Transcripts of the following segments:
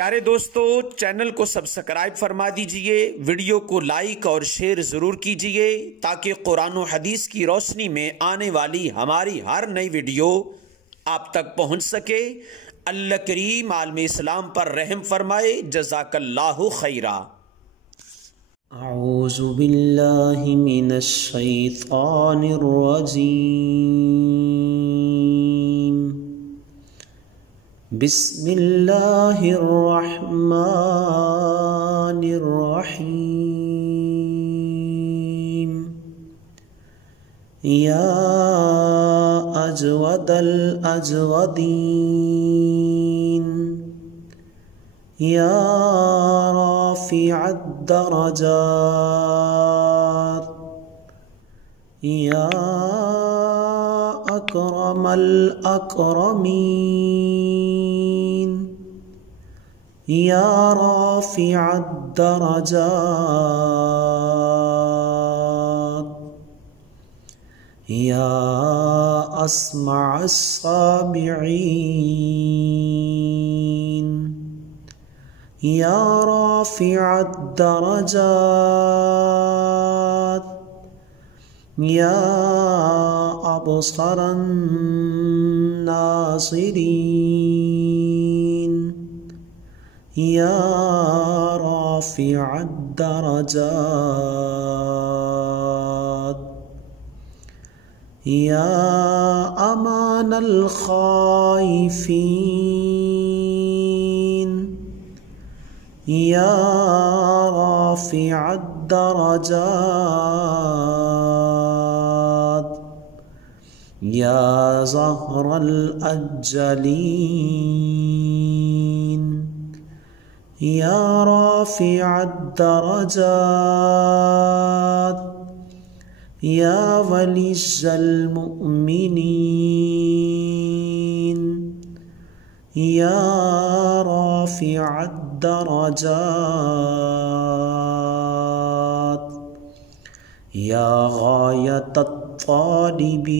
प्यारे दोस्तों, चैनल को सब्सक्राइब फरमा दीजिए, वीडियो को लाइक और शेयर ज़रूर कीजिए ताकि कुरान और हदीस की रोशनी में आने वाली हमारी हर नई वीडियो आप तक पहुंच सके। अल्लाह करीम आलम इस्लाम पर रहम फरमाए। जज़ाकल्लाहु खैरा। अऊज़ु बिल्लाहि मिनश शैतानिर रजीम। बिस्मिल्लाहिर रहमानिर रहीम। या अजवदल अजवदीन, या राफ़िअद दरजात, या अकरमल अकरमीन, या राफ़िअद दरजात, या अस्मअस सामिईन, या राफ़िअद दरजात, या अबसरन नाज़िरीन, या राफ़िअद दरजात, या अमानल ख़ाइफ़ीन, या राफ़िअद दरजात, या ज़हरल अज्जलीन, या राफ़िअद दरजात, या वलिय्यल मुअमिनीन, या राफ़िअद दरजात, या गायतत तालिबीन,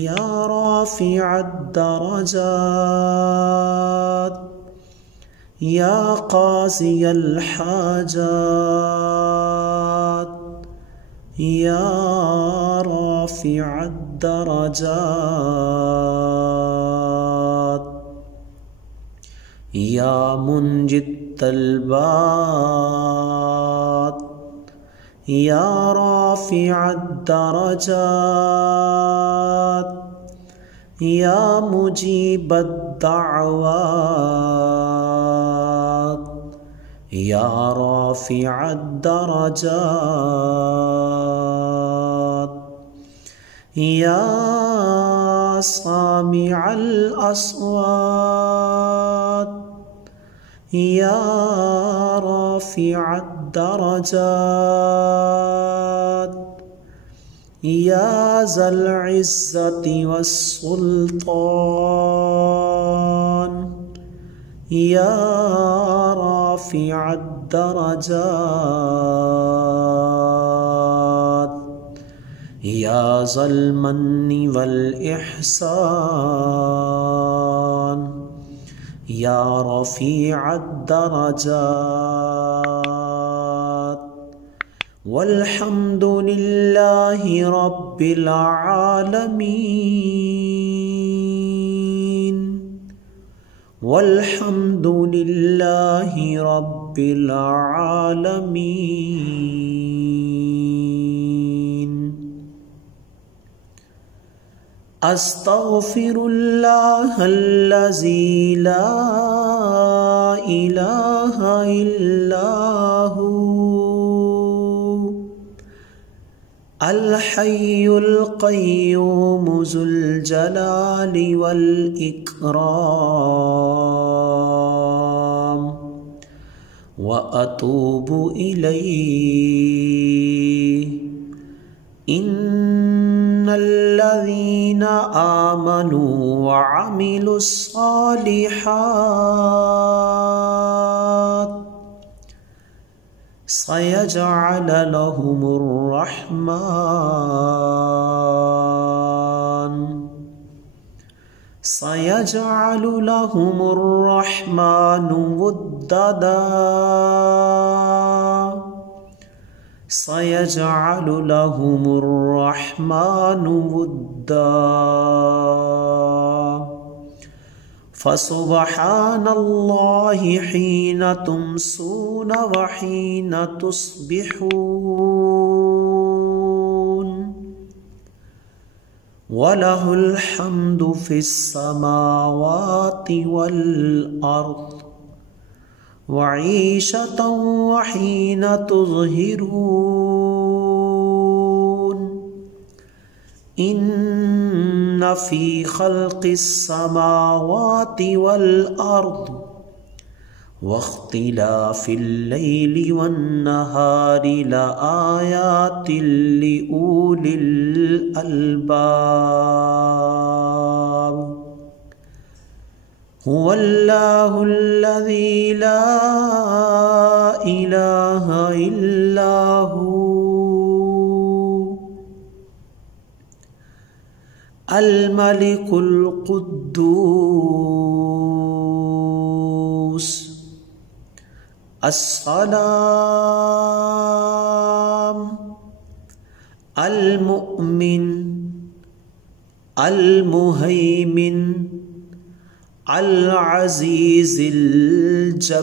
या राफ़िअद दरजात, या क़ाज़ियल हाजात, या राफ़िअद दरजात, या मुंजित तलबात, या राफ़िअद दरजात, या मुजीबद दअवात, या राफ़िअद दरजात, या सामिअल अस्वात, या राफ़िअद दरजात, या ज़ल इज़्ज़ति वस्सुल्तान, या राफ़िअद दरजात, या ज़ल मन्नि वल इहसान, या रफ़ीअद दरजात। वल्हम्दुलिल्लाहि रब्बिल आलमीन। वल्हम्दुलिल्लाहि रब्बिल आलमीन। अस्तग़फिरुल्लाहल्लज़ी ला इलाहा इल्ला हू अल हय्युल क़य्यूम ज़ुल जलालि वल इकराम व अतूबु इलैहि। इन्नल्लज़ीना आमनू व अमिलुस्सालिहात सयजअल लहुमुर रहमान سيجعل لهم الرحمن وددا سيجعل لهم الرحمن ودا فسبحان الله حين تمسون وحين تصبحون وله الحمد في السماوات والأرض وعيشة وحين تظهرون إن في خلق السماوات والأرض واختلاف الليل والنهار لآيات لأولي الألباب هو الله الذي لا إله إلا هو الملك القدوس السلام المؤمن المهيمن العزيز الجبار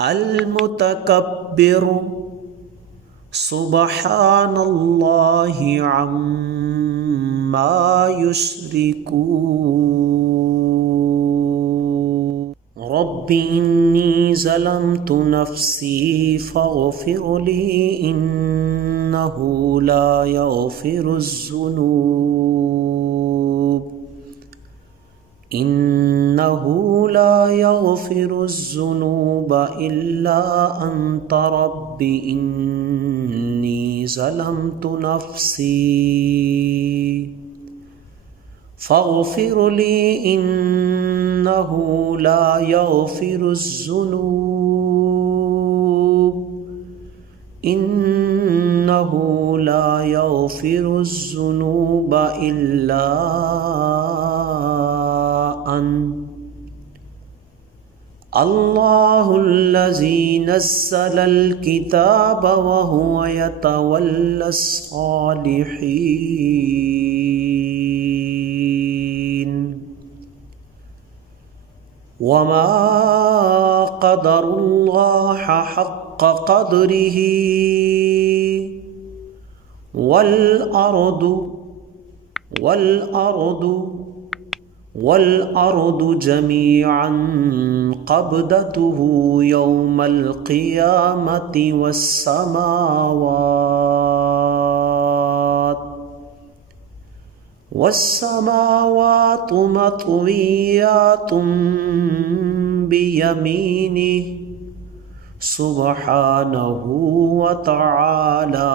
المتكبر سبحان الله عما يشركون رب إني ظلمت نفسي فاغفر لي إنه لا يغفر الذنوب إلا أنت رب إني ظلمت نفسي فاغفر لي إنه لا يغفر الذنوب إلا أنت الله الذي نزل الكتاب وهو يتولى الصالحين وما قدر الله حق قدره والأرض جميعا قبضته يوم القيامة والسماوات مطويات بيمينه سبحانه وتعالى